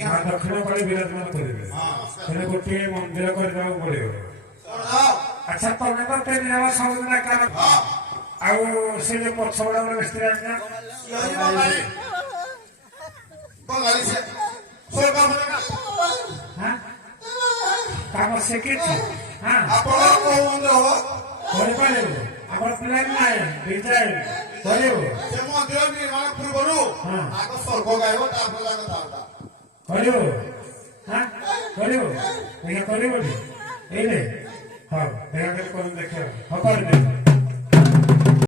माँ दक्षिण काली विराजमान करेंगे तेरे गोटे मंदिर कर पड़े अच्छा तुम्हें तो तेरे जमा सबुदिन काम आउ से जो पछ बड़ा बड़ा मिस्त्री आज्ञा काम शिखी हाँ আমার প্ল্যান নাই ডিজাইন করিও যে মন্দির নির্মাণ করবো আগে স্বর্গ গাইব তারপর লাগে দাওটা করিও হ্যাঁ করিও এটা করিও এই রে হ্যাঁ দেখা করে দেখিও হকার দে